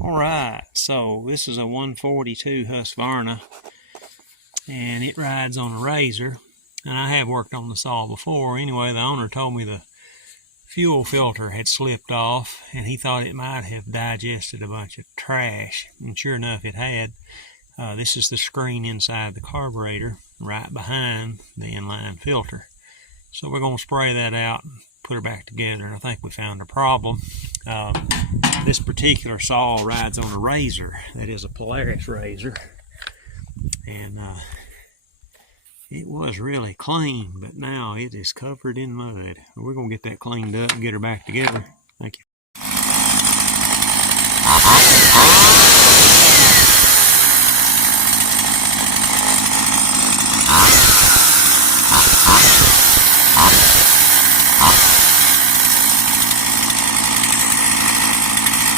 Alright, so this is a 142 HUSQVARNA, and it rides on a razor. And I have worked on the saw before. Anyway, the owner told me the fuel filter had slipped off, and he thought it might have digested a bunch of trash. And sure enough, it had. This is the screen inside the carburetor, right behind the inline filter. So we're going to spray that out and put her back together, and I think we found a problem. This particular saw rides on a razor that is a Polaris razor, and it was really clean, but now it is covered in mud. We're going to get that cleaned up and get her back together. Thank you.